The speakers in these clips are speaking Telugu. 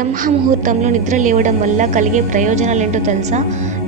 బ్రహ్మ ముహూర్తంలో నిద్ర లేవడం వల్ల కలిగే ప్రయోజనాలు ఏంటో తెలుసా?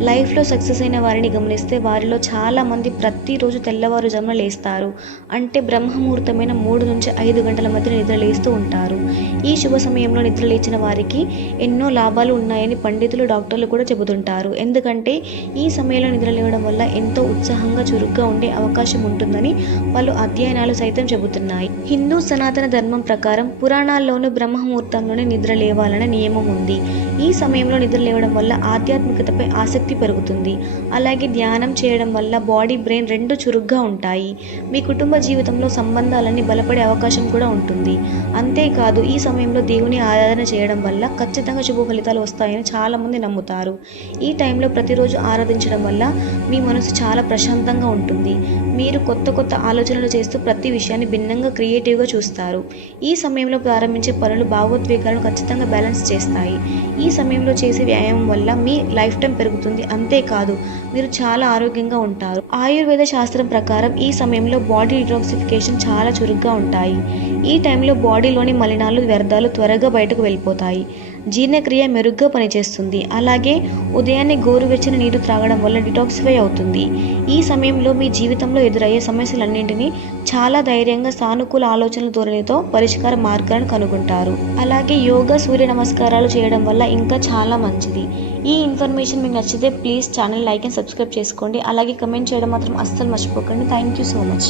లైఫ్లో సక్సెస్ అయిన వారిని గమనిస్తే వారిలో చాలామంది ప్రతిరోజు తెల్లవారుజామున లేస్తారు. అంటే బ్రహ్మ ముహూర్తమైన మూడు నుంచి ఐదు గంటల మధ్య నిద్ర లేస్తూ ఉంటారు. ఈ శుభ సమయంలో నిద్ర లేచిన వారికి ఎన్నో లాభాలు ఉన్నాయని పండితులు డాక్టర్లు కూడా చెబుతుంటారు. ఎందుకంటే ఈ సమయంలో నిద్ర లేవడం వల్ల ఎంతో ఉత్సాహంగా చురుగ్గా ఉండే అవకాశం ఉంటుందని పలు అధ్యయనాలు సైతం చెబుతున్నాయి. హిందూ సనాతన ధర్మం ప్రకారం పురాణాల్లోనూ బ్రహ్మముహూర్తంలోనే నిద్ర లేవాలని నియమం ఉంది. ఈ సమయంలో నిద్ర లేవడం వల్ల ఆధ్యాత్మికతపై ఆసక్తి పెరుగుతుంది. అలాగే ధ్యానం చేయడం వల్ల బాడీ బ్రెయిన్ రెండు చురుగ్గా ఉంటాయి. మీ కుటుంబ జీవితంలో సంబంధాలన్నీ బలపడే అవకాశం కూడా ఉంటుంది. అంతేకాదు ఈ సమయంలో దేవుని ఆరాధన చేయడం వల్ల ఖచ్చితంగా శుభ ఫలితాలు వస్తాయని చాలామంది నమ్ముతారు. ఈ టైంలో ప్రతిరోజు ఆరాధించడం వల్ల మీ మనసు చాలా ప్రశాంతంగా ఉంటుంది. మీరు కొత్త కొత్త ఆలోచనలు చేస్తూ ప్రతి విషయాన్ని భిన్నంగా క్రియేటివ్గా చూస్తారు. ఈ సమయంలో ప్రారంభించే పనులు భావోద్వేగాలను ఖచ్చితంగా బ్యాలెన్స్ చేస్తాయి. ఈ సమయంలో చేసే వ్యాయామం వల్ల మీ లైఫ్ టైం పెరుగుతుంది. అంతేకాదు మీరు చాలా ఆరోగ్యంగా ఉంటారు. ఆయుర్వేద శాస్త్రం ప్రకారం ఈ సమయంలో బాడీ డిటాక్సిఫికేషన్ చాలా చురుగ్గా ఉంటాయి. ఈ టైంలో బాడీలోని మలినాలు వ్యర్థాలు త్వరగా బయటకు వెళ్ళిపోతాయి. జీర్ణక్రియ మెరుగ్గా పనిచేస్తుంది. అలాగే ఉదయాన్నే గోరువెచ్చని నీరు త్రాగడం వల్ల డిటాక్సిఫై అవుతుంది. ఈ సమయంలో మీ జీవితంలో ఎదురయ్యే సమస్యలన్నింటినీ చాలా ధైర్యంగా సానుకూల ఆలోచనల ధోరణితో పరిష్కార మార్గాలను కనుగొంటారు. అలాగే యోగా సూర్య నమస్కారాలు చేయడం వల్ల ఇంకా చాలా మంచిది. ఈ ఇన్ఫర్మేషన్ మీకు నచ్చితే please channel like and subscribe చేసుకోండి. అలాగే కమెంట్ చేయడం మాత్రం అస్సలు మర్చిపోకండి. Thank you so much.